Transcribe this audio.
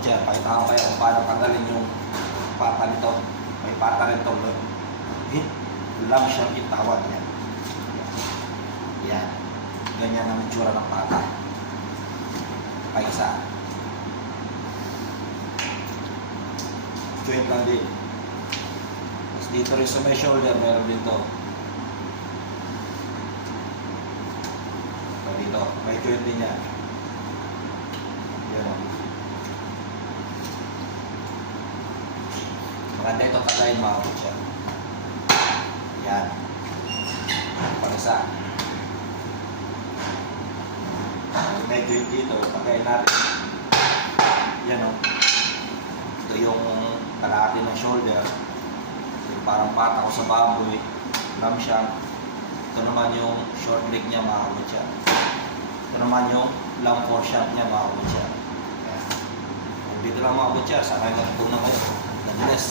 siya. Pakita ko kayo kung paano tanggalin yung pata nito. May pata rin ito. Lam siyang itawag niya. Yan. Ganyan ang itsura ng pata. Pa isa. Joint lang din. Tapos dito rin sa may shoulder, meron din to. So dito, may joint din yan. Yan o. Maganda ito tagayin, makakot siya. Yan. Pag-isa. May joint dito, tagayin natin. Yan o. Ito yung kalahati ng shoulder. Yung parang pata ko sa baboy. Lam siya. Ito naman yung short leg niya, makakot siya. Ito naman yung long foreshank niya, makakot siya. Kung dito lang makakot siya, sana natutunan kayo. God bless.